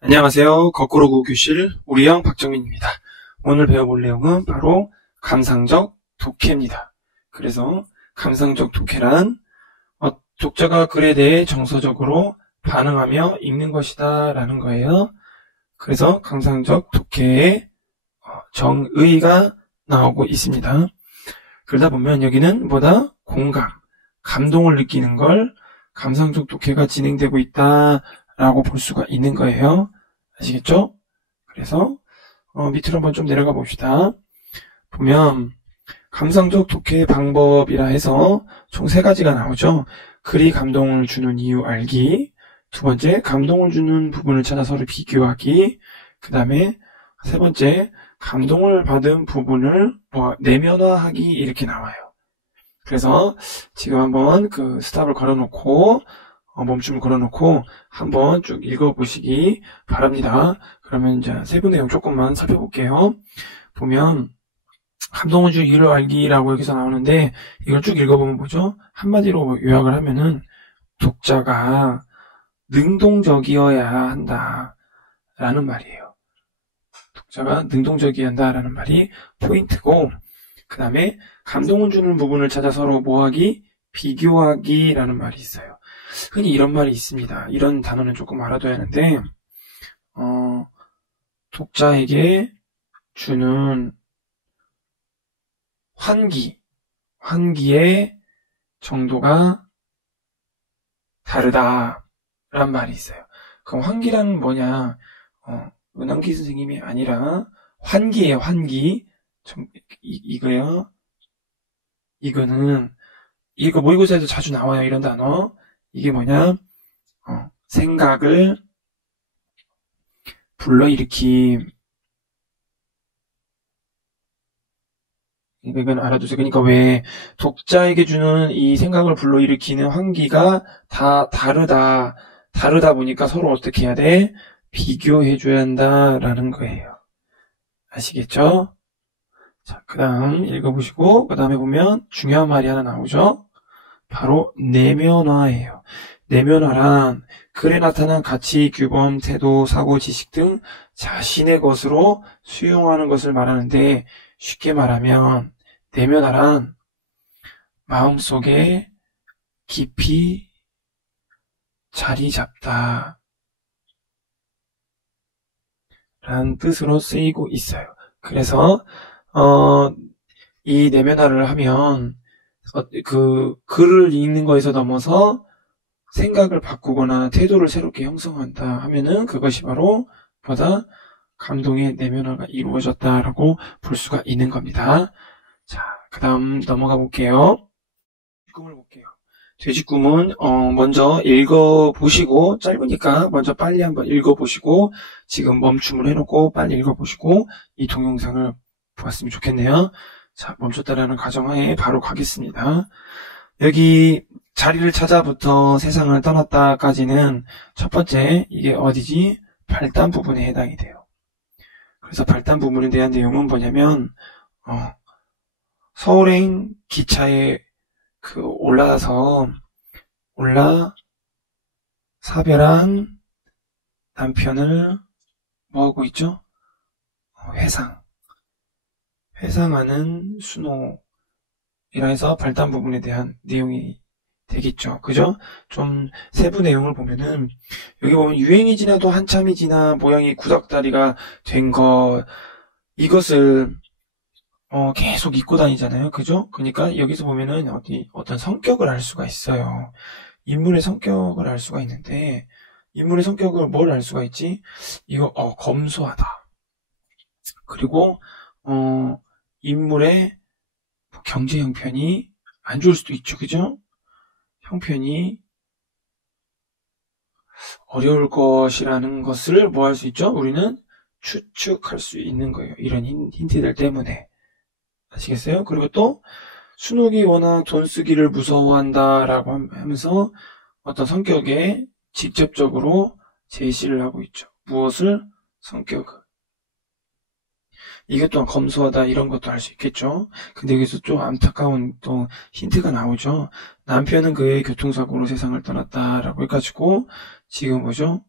안녕하세요. 거꾸로 구호 교실 우리형 박정민입니다. 오늘 배워볼 내용은 바로 감상적 독해입니다. 그래서 감상적 독해란 독자가 글에 대해 정서적으로 반응하며 읽는 것이다 라는 거예요. 그래서 감상적 독해의 정의가 나오고 있습니다. 그러다 보면 여기는 뭐다? 공감, 감동을 느끼는 걸 감상적 독해가 진행되고 있다 라고 볼 수가 있는 거예요. 아시겠죠? 그래서 밑으로 한번 좀 내려가 봅시다. 보면 감상적 독해 방법이라 해서 총 3가지가 나오죠. 글이 감동을 주는 이유 알기, 두 번째 감동을 주는 부분을 찾아 서로 비교하기, 그 다음에 세 번째 감동을 받은 부분을 내면화하기 이렇게 나와요. 그래서 지금 한번 그 스탑을 걸어놓고 멈춤을 걸어놓고 한번 쭉 읽어보시기 바랍니다. 그러면 이제 세부 내용 조금만 살펴볼게요. 보면 감동을 줄 이유를 알기라고 여기서 나오는데 이걸 쭉 읽어보면 뭐죠? 한마디로 요약을 하면은 독자가 능동적이어야 한다라는 말이에요. 독자가 능동적이어야 한다라는 말이 포인트고, 그 다음에 감동을 주는 부분을 찾아 서로 뭐하기? 비교하기라는 말이 있어요. 흔히 이런 말이 있습니다. 이런 단어는 조금 알아둬야 하는데 독자에게 주는 환기의 정도가 다르다라는 말이 있어요. 그럼 환기란 뭐냐? 은환기 선생님이 아니라 환기예요. 환기. 이거요. 이거는 이거 모의고사에도 자주 나와요. 이런 단어. 이게 뭐냐? 생각을 불러일으킴. 이건 알아두세요. 그러니까 왜 독자에게 주는 이 생각을 불러일으키는 환기가 다 다르다 보니까 서로 어떻게 해야 돼? 비교해줘야 한다라는 거예요. 아시겠죠? 자, 그 다음 읽어보시고, 그 다음에 보면 중요한 말이 하나 나오죠? 바로 내면화예요. 내면화란 글에 나타난 가치, 규범, 태도, 사고, 지식 등 자신의 것으로 수용하는 것을 말하는데, 쉽게 말하면 내면화란 마음속에 깊이 자리 잡다 라는 뜻으로 쓰이고 있어요. 그래서 이 내면화를 하면 그 글을 읽는 거에서 넘어서 생각을 바꾸거나 태도를 새롭게 형성한다 하면은 그것이 바로 감동의 내면화가 이루어졌다라고 볼 수가 있는 겁니다. 자, 그 다음 넘어가 볼게요. 돼지꿈을 볼게요. 돼지꿈은 먼저 읽어보시고, 짧으니까 먼저 빨리 한번 읽어보시고, 지금 멈춤을 해놓고 빨리 읽어보시고 이 동영상을 보았으면 좋겠네요. 자, 멈췄다라는 가정하에 바로 가겠습니다. 여기 자리를 찾아부터 세상을 떠났다까지는 첫 번째, 이게 어디지? 발단 부분에 해당이 돼요. 그래서 발단 부분에 대한 내용은 뭐냐면 서울행 기차에 올라 사별한 남편을 뭐하고 있죠? 회상하는 순호이라 해서 발단 부분에 대한 내용이 되겠죠. 그죠? 좀 세부 내용을 보면은 여기 보면 유행이 지나도 한참이 지나 모양이 구닥다리가 된 것, 이것을 계속 입고 다니잖아요. 그죠? 그러니까 여기서 보면은 어떤 성격을 알 수가 있어요. 인물의 성격을 알 수가 있는데, 인물의 성격을 뭘 알 수가 있지? 이거 검소하다. 그리고 인물의 경제 형편이 안 좋을 수도 있죠. 그죠? 형편이 어려울 것이라는 것을 뭐 할 수 있죠? 우리는 추측할 수 있는 거예요. 이런 힌트들 때문에. 아시겠어요? 그리고 또 순옥이 워낙 돈 쓰기를 무서워한다라고 하면서 어떤 성격에 직접적으로 제시를 하고 있죠. 무엇을? 성격을. 이것 또한 검소하다 이런 것도 알 수 있겠죠. 근데 여기서 좀 안타까운 또 힌트가 나오죠. 남편은 그의 교통사고로 세상을 떠났다라고 해가지고 지금 뭐죠?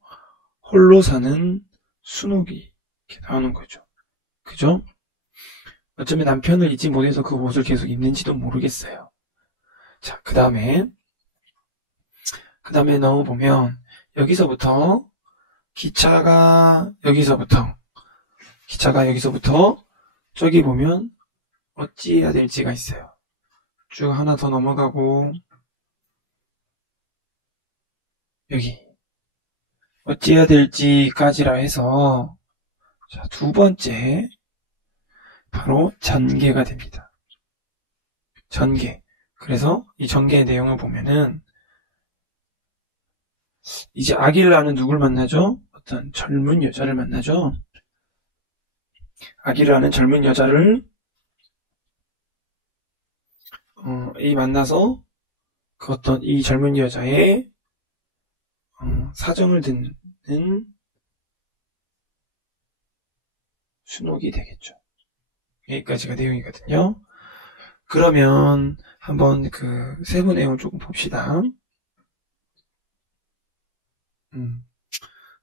홀로 사는 순옥이 이렇게 나오는 거죠. 그죠? 어쩌면 남편을 잊지 못해서 그 옷을 계속 입는지도 모르겠어요. 자, 그 다음에 넘어보면 여기서부터 기차가 여기서부터 저기 보면 어찌해야 될지가 있어요. 쭉 하나 더 넘어가고 여기 어찌해야 될지까지라 해서 자, 두 번째 바로 전개가 됩니다. 전개. 그래서 이 전개의 내용을 보면은 이제 아기라는 누굴 만나죠? 어떤 젊은 여자를 만나죠? 아기라는 젊은 여자를 이 만나서 그 어떤 이 젊은 여자의 사정을 듣는 순옥이 되겠죠. 여기까지가 내용이거든요. 그러면 한번 그 세부 내용 조금 봅시다.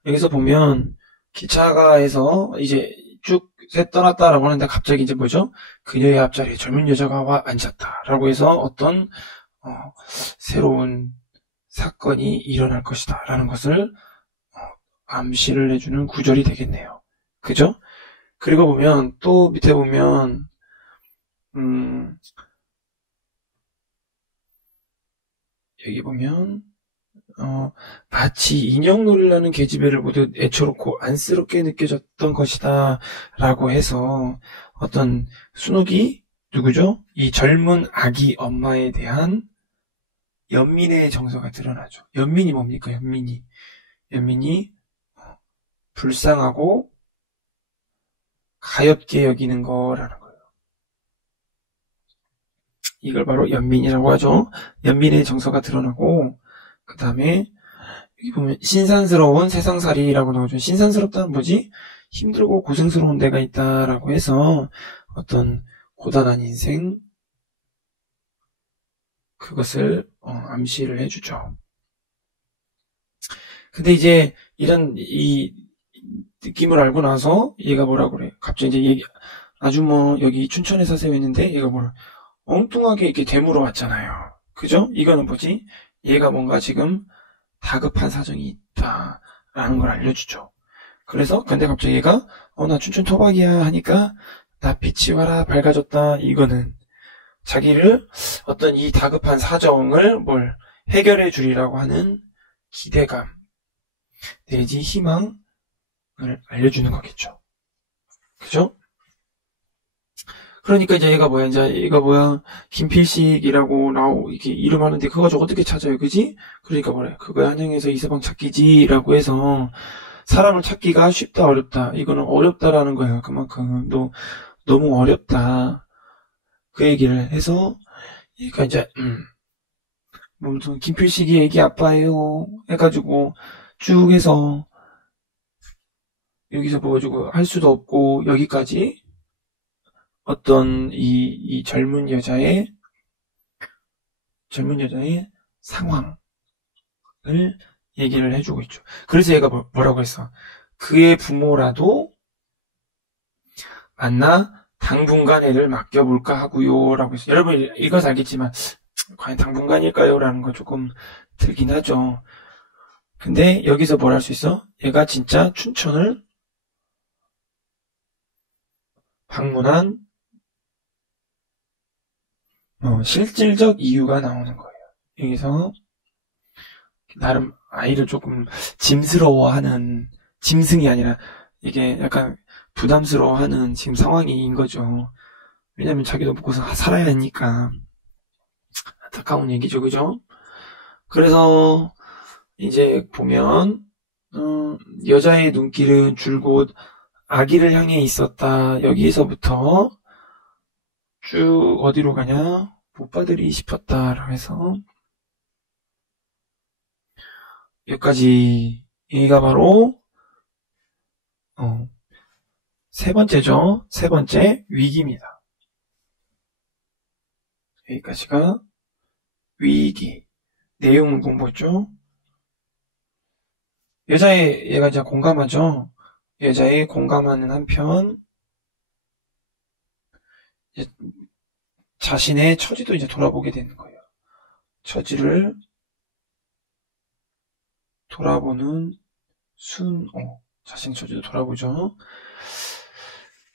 여기서 보면 기차가에서 이제 쭉 떠났다라고 하는데 갑자기 이제 뭐죠? 그녀의 앞자리에 젊은 여자가 와 앉았다라고 해서 어떤 새로운 사건이 일어날 것이다 라는 것을 암시를 해주는 구절이 되겠네요. 그죠? 그리고 보면 또 밑에 보면 여기 보면 마치 인형놀이라는 계집애를 모두 애처롭고 안쓰럽게 느껴졌던 것이다 라고 해서 어떤 순옥이 누구죠? 이 젊은 아기 엄마에 대한 연민의 정서가 드러나죠. 연민이 뭡니까? 연민이 불쌍하고 가엾게 여기는 거라는 거예요. 이걸 바로 연민이라고 하죠. 연민의 정서가 드러나고 그 다음에 여기 보면 신산스러운 세상살이라고 나오죠. 신산스럽다는 뭐지? 힘들고 고생스러운 데가 있다라고 해서 어떤 고단한 인생 그것을 암시를 해주죠. 근데 이제 이런 이 느낌을 알고 나서 얘가 뭐라 그래? 갑자기 이제 아주 뭐 여기 춘천에 사세요 했는데 얘가 뭐라 엉뚱하게 이렇게 되물어 왔잖아요. 그죠? 이거는 뭐지? 얘가 뭔가 지금 다급한 사정이 있다라는 걸 알려주죠. 그래서 근데 갑자기 얘가 나 춘천 토박이야 하니까 나 빛이 와라 밝아졌다. 이거는 자기를 어떤 이 다급한 사정을 뭘 해결해 주리라고 하는 기대감 내지 희망을 알려주는 거겠죠. 그죠? 그러니까 이제 얘가 김필식이라고 이렇게 이름 하는데 그거 저 어떻게 찾아요, 그지? 그러니까 뭐래, 그거 한양에서 이서방 찾기지라고 해서 사람을 찾기가 쉽다 어렵다, 이거는 어렵다라는 거예요. 그만큼 너무 어렵다 그 얘기를 해서 얘가 이제 무슨 김필식이 애기 아빠예요 해가지고 쭉 해서 여기서 보여주고 할 수도 없고 여기까지 어떤 이 젊은 여자의 상황을 얘기를 해주고 있죠. 그래서 얘가 뭐라고 했어? 그의 부모라도 만나 당분간 애를 맡겨볼까 하고요 라고 했어요. 여러분 읽어서 알겠지만 과연 당분간일까요? 라는 거 조금 들긴 하죠. 근데 여기서 뭘 할 수 있어? 얘가 진짜 춘천을 방문한 실질적 이유가 나오는 거예요. 여기서 나름 아이를 조금 짐승이 아니라 이게 약간 부담스러워하는 지금 상황인 거죠. 왜냐면 자기도 먹고 살아야 하니까. 안타까운 얘기죠, 그죠? 그래서 이제 보면 여자의 눈길은 줄곧 아기를 향해 있었다. 여기에서부터 쭉 어디로 가냐? 못 받으리 싶었다라고 해서 여기까지 얘가 바로 세 번째죠. 세 번째 위기입니다. 여기까지가 위기. 내용을 공부했죠. 얘가 이제 공감하죠. 여자의 공감하는 한편, 이제 자신의 처지도 이제 돌아보게 되는 거예요. 처지를 돌아보는 순오. 자신 처지도 돌아보죠.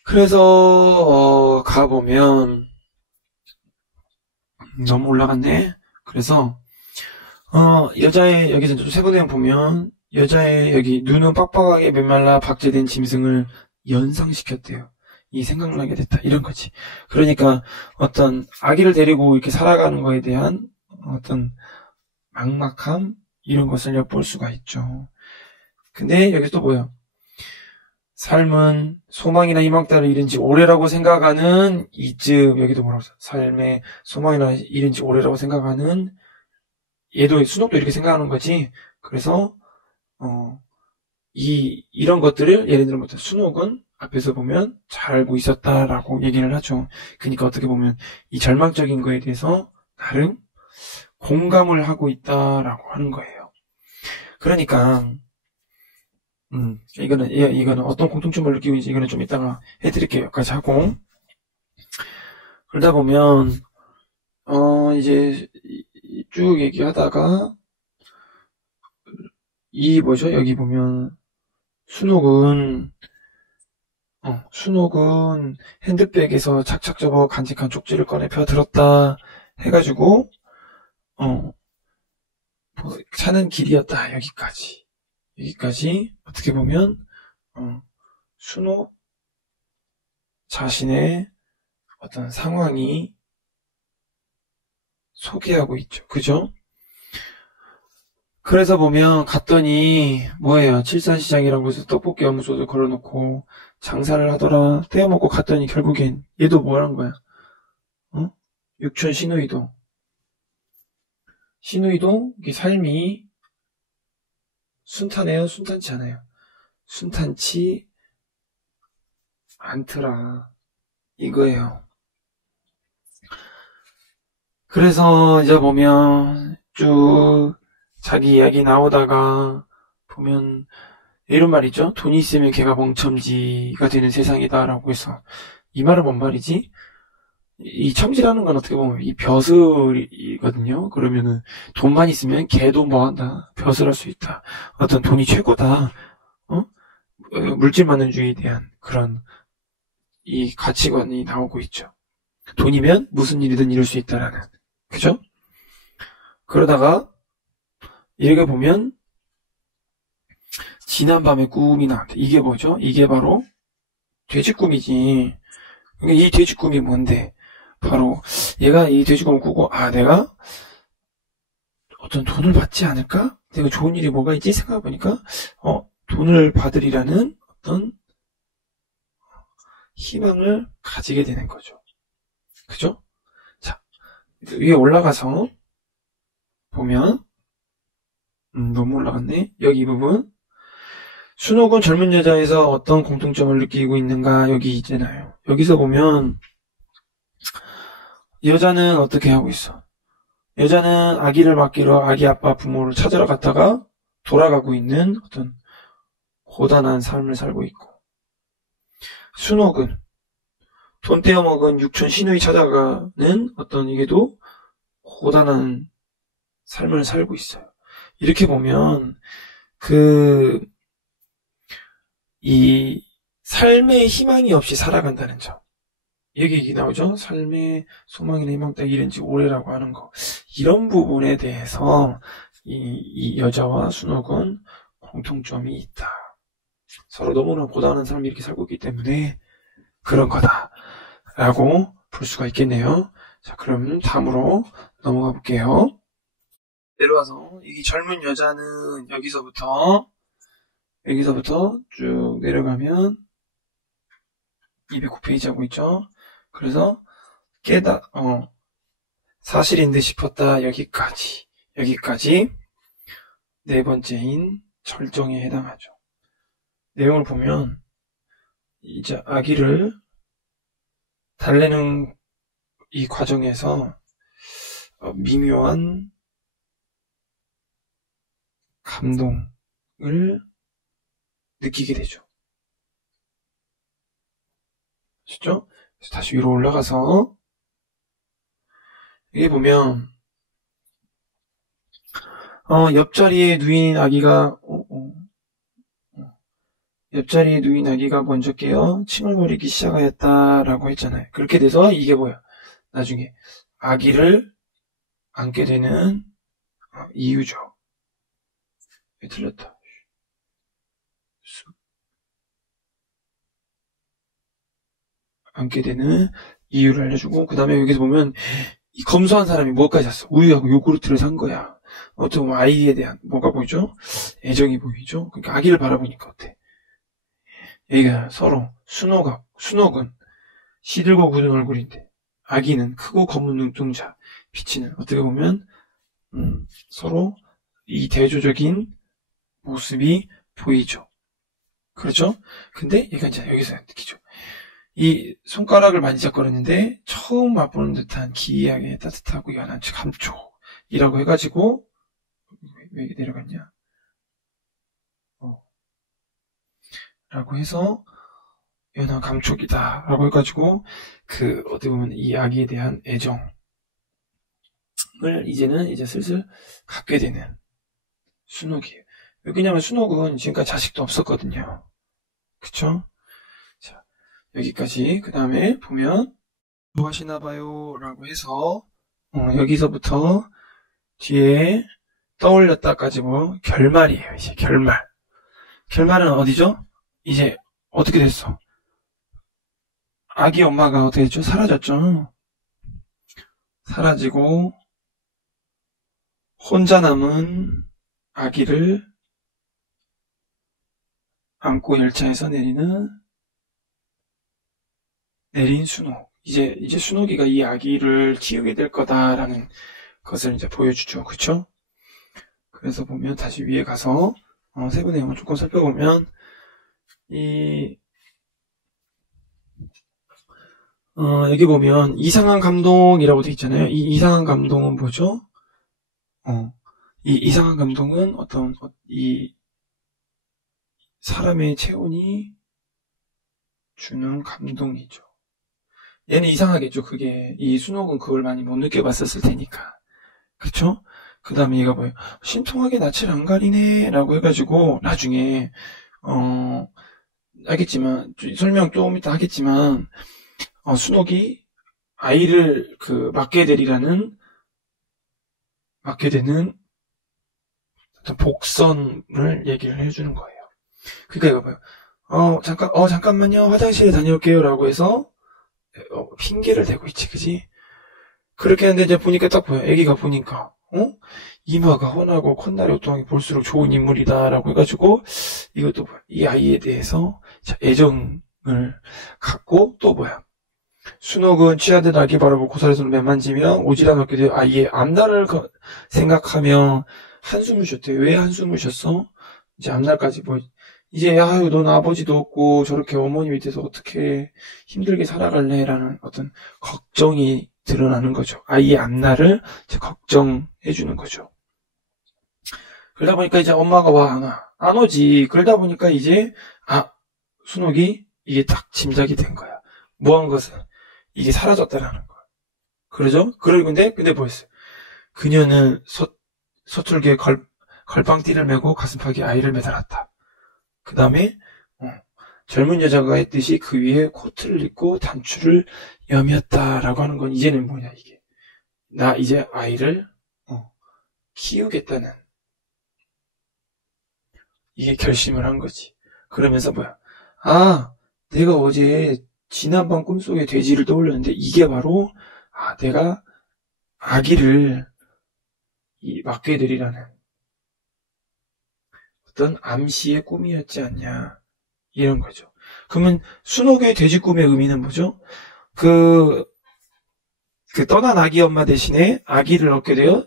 그래서, 가보면, 너무 올라갔네. 그래서, 여자의, 여기서 좀 세부대응 보면, 여자의 여기 눈은 빡빡하게 메말라 박제된 짐승을 연상시켰대요. 이 생각나게 됐다. 이런 거지. 그러니까 어떤 아기를 데리고 이렇게 살아가는 거에 대한 어떤 막막함, 이런 것을 엿볼 수가 있죠. 근데 여기 또 뭐야? 삶은 소망이나 희망 따를 잃은 지 오래라고 생각하는 이쯤, 여기도 뭐라고 써? 삶의 소망이나 잃은 지 오래라고 생각하는, 얘도 순옥도 이렇게 생각하는 거지. 그래서 이런 것들을 예를 들면 순옥은 앞에서 보면 잘 알고 있었다라고 얘기를 하죠. 그러니까 어떻게 보면 이 절망적인 거에 대해서 나름 공감을 하고 있다라고 하는 거예요. 그러니까 이거는 어떤 공통점을 느끼고 있는지 이거는 좀 이따가 해드릴게요. 여기까지 하고, 그러다 보면 이제 쭉 얘기하다가 여기 보면 순옥은 핸드백에서 착착 접어 간직한 쪽지를 꺼내 펴들었다 해가지고 차는 길이었다. 여기까지 어떻게 보면 순옥 자신의 어떤 상황이 소개하고 있죠. 그죠? 그래서 보면 갔더니 뭐예요? 칠산시장이라고 해서 떡볶이 염소도 걸어놓고 장사를 하더라. 떼어먹고 갔더니 결국엔 얘도 뭘 한 거야? 육촌 시누이도 이게 삶이 순탄해요? 순탄치 않아요? 순탄치 않더라. 이거예요. 그래서 이제 보면 쭉 자기 이야기 나오다가 보면 이런 말 있죠? 돈이 있으면 걔가 멍청지가 되는 세상이다라고 해서, 이 말은 뭔 말이지? 이 첨지라는 건 어떻게 보면 이 벼슬이거든요. 그러면은 돈만 있으면 걔도 뭐한다, 벼슬 할 수 있다, 어떤 돈이 최고다, 물질 만능주의에 대한 그런 이 가치관이 나오고 있죠. 돈이면 무슨 일이든 이룰 수 있다라는, 그죠? 그러다가 이렇게 보면 지난밤에 꿈이 나왔대. 이게 뭐죠? 이게 바로 돼지꿈이지. 이 돼지꿈이 뭔데? 바로 얘가 이 돼지꿈을 꾸고, 내가 어떤 돈을 받지 않을까? 내가 좋은 일이 뭐가 있지? 생각해보니까 돈을 받으리라는 어떤 희망을 가지게 되는 거죠. 그죠? 자, 위에 올라가서 보면 너무 올라갔네. 여기 이 부분, 순옥은 젊은 여자에서 어떤 공통점을 느끼고 있는가, 여기 있잖아요. 여기서 보면 여자는 어떻게 하고 있어? 여자는 아기를 맡기러 아기 아빠 부모를 찾으러 갔다가 돌아가고 있는 어떤 고단한 삶을 살고 있고, 순옥은 돈 떼어먹은 육촌 시누이 찾아가는 어떤, 이게도 고단한 삶을 살고 있어요. 이렇게 보면 이 삶의 희망이 없이 살아간다는 점, 여기 나오죠? 삶의 소망이나 희망 따위 잃은 지 오래라고 하는 거. 이런 부분에 대해서 이 여자와 순옥은 공통점이 있다. 서로 너무나 고단한 삶을 이렇게 살고 있기 때문에 그런 거다라고 볼 수가 있겠네요. 자, 그럼 다음으로 넘어가 볼게요. 내려와서 이 젊은 여자는 여기서부터 쭉 내려가면 209페이지 하고 있죠. 그래서 사실인 듯 싶었다. 여기까지 네 번째인 절정에 해당하죠. 내용을 보면 이제 아기를 달래는 이 과정에서 미묘한 감동을 느끼게 되죠. 아시죠? 그래서 다시 위로 올라가서 여기 보면 옆자리에 누인 아기가 먼저 깨어 칭얼거리기 시작하였다라고 했잖아요. 그렇게 돼서 이게 뭐야? 나중에 아기를 안게 되는 이유죠. 틀렸다. 안게 되는 이유를 알려주고, 그 다음에 여기서 보면 이 검소한 사람이 뭐까지 샀어? 우유하고 요구르트를 산 거야. 어떻게 보면 아이에 대한 뭐가 보이죠? 애정이 보이죠? 그러니까 아기를 바라보니까 어때? 얘가 서로 순옥은 시들고 굳은 얼굴인데 아기는 크고 검은 눈동자, 비치는 어떻게 보면 서로 이 대조적인 모습이 보이죠. 그렇죠? 근데 얘가 이제 여기서 느끼죠. 이 손가락을 만지작거리는데 처음 맛보는 듯한 기이하게 따뜻하고 연한 감촉이라고 해가지고 왜 내려갔냐? 라고 해서 연한 감촉이다 라고 해가지고 어떻게 보면 이 아기에 대한 애정을 이제는 슬슬 갖게 되는 순옥이에요. 왜냐면 순옥은 지금까지 자식도 없었거든요. 그쵸? 자, 여기까지. 그 다음에 보면 뭐 하시나봐요 라고 해서 여기서부터 뒤에 떠올렸다까지 결말이에요. 이제 결말은 어디죠? 이제 어떻게 됐어? 아기 엄마가 어떻게 됐죠? 사라졌죠. 사라지고 혼자 남은 아기를 안고 열차에서 내린 순옥. 이제 순옥이가 이 아기를 키우게 될 거다라는 것을 이제 보여주죠. 그쵸? 그래서 보면 다시 위에 가서 세부 내용을 조금 살펴보면 여기 보면 이상한 감동이라고 돼 있잖아요. 이 이상한 감동은 뭐죠? 이 이상한 감동은 이 사람의 체온이 주는 감동이죠. 얘는 이상하겠죠. 그게 이 순옥은 그걸 많이 못 느껴봤었을 테니까. 그쵸? 그 다음에 얘가 뭐예요? 신통하게 낯을 안 가리네 라고 해가지고 나중에 알겠지만 설명 좀 이따 하겠지만 순옥이 아이를 맡게 되는 어떤 복선을 얘기를 해주는 거예요. 그러니까 이거 봐요. 잠깐만요. 화장실에 다녀올게요. 라고 해서 핑계를 대고 있지, 그지? 그렇게 하는데 이제 보니까 딱 보여. 애기가 보니까 이마가 훤하고 콧날이 오통하게 볼수록 좋은 인물이다 라고 해가지고 이것도 이 아이에 대해서 애정을 갖고 또 순옥은 취하듯 아기 바라보고 고사리 손을 매만지며 오지랖 넓게 되어 아이의 앞날을 생각하며 한숨을 쉬었대요. 왜 한숨을 쉬었어? 이제 앞날까지 이제 넌 아버지도 없고 저렇게 어머니 밑에서 어떻게 힘들게 살아갈래? 라는 어떤 걱정이 드러나는 거죠. 아이의 앞날을 걱정해 주는 거죠. 그러다 보니까 이제 엄마가 안 오지. 그러다 보니까 이제 순옥이 이게 딱 짐작이 된 거야. 뭐한 것은 이게 사라졌다라는 거야. 그러죠? 근데 뭐였어요? 그녀는 서툴게 걸빵띠를 메고 가슴팍에 아이를 매달았다. 그 다음에 젊은 여자가 했듯이 그 위에 코트를 입고 단추를 여몄다라고 하는 건 이제는 뭐냐 이게 나 이제 아이를 키우겠다는 이게 결심을 한 거지. 그러면서 내가 어제 지난밤 꿈속에 돼지를 떠올렸는데 이게 바로 내가 아기를 맡게 되리라는 어떤 암시의 꿈이었지 않냐 이런 거죠. 그러면 순옥의 돼지 꿈의 의미는 뭐죠? 떠난 아기 엄마 대신에 아기를 얻게 되어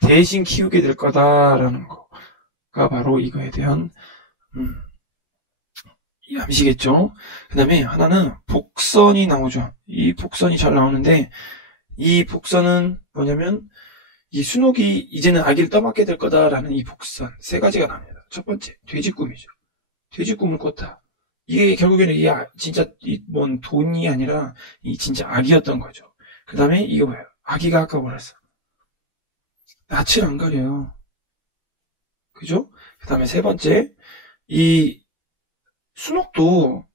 대신 키우게 될 거다라는 거가 바로 이거에 대한 이 암시겠죠. 그 다음에 하나는 복선이 나오죠. 이 복선이 잘 나오는데 이 복선은 뭐냐면 이 순옥이 이제는 아기를 떠맡게 될 거다라는 이 복선 세 가지가 나옵니다. 첫 번째, 돼지 꿈이죠. 돼지 꿈을 꿨다. 이게 결국에는 진짜 뭔 돈이 아니라 이 진짜 악이었던 거죠. 그 다음에 이게 뭐예요? 아기가 아까 뭐랬어? 낯을 안 가려요. 그죠? 그 다음에 세 번째, 이 순옥도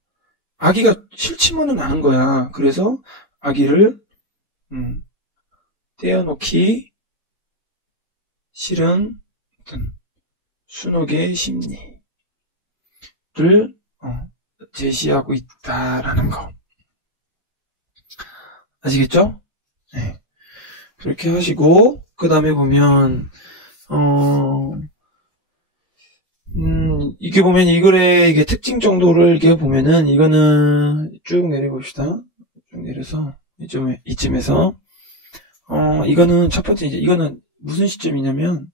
아기가 싫지만은 않은 거야. 그래서 아기를 떼어놓기 싫은 어떤 순옥의 심리를 제시하고 있다라는 거. 아시겠죠? 네. 그렇게 하시고, 그 다음에 보면, 이게 보면 이 글의 이게 특징 정도를 이렇게 보면은, 이거는 쭉 내려봅시다. 쭉 내려서, 이쯤에서, 이거는 첫 번째, 이거는 무슨 시점이냐면,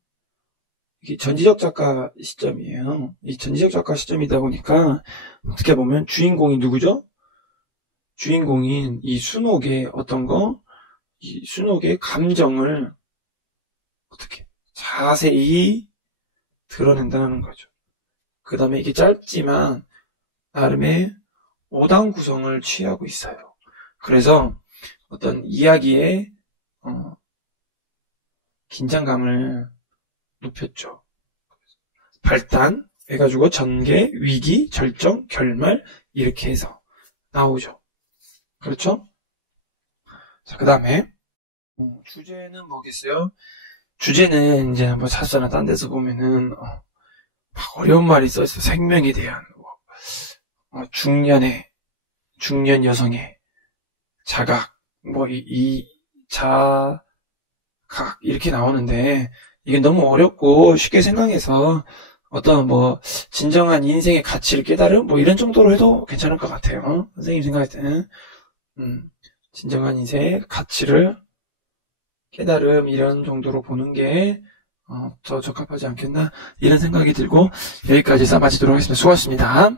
이게 전지적 작가 시점이에요. 이 전지적 작가 시점이다 보니까, 어떻게 보면 주인공이 누구죠? 주인공인 이 순옥의 이 순옥의 감정을 어떻게 자세히 드러낸다는 거죠. 그 다음에 이게 짧지만 나름의 오당 구성을 취하고 있어요. 그래서 어떤 이야기의 긴장감을 높였죠. 발단 해가지고 전개, 위기, 절정, 결말 이렇게 해서 나오죠. 그렇죠? 자, 그 다음에 주제는 뭐겠어요? 주제는 이제 뭐 사서나 딴 데서 보면은 막 어려운 말이 써있어요. 생명에 대한 중년 여성의 자각 자각 이렇게 나오는데 이게 너무 어렵고 쉽게 생각해서 어떤 진정한 인생의 가치를 깨달음 이런 정도로 해도 괜찮을 것 같아요. 선생님 생각할 때는 진정한 인생의 가치를 깨달음 이런 정도로 보는 게 더 적합하지 않겠나 이런 생각이 들고 여기까지 해서 마치도록 하겠습니다. 수고하셨습니다.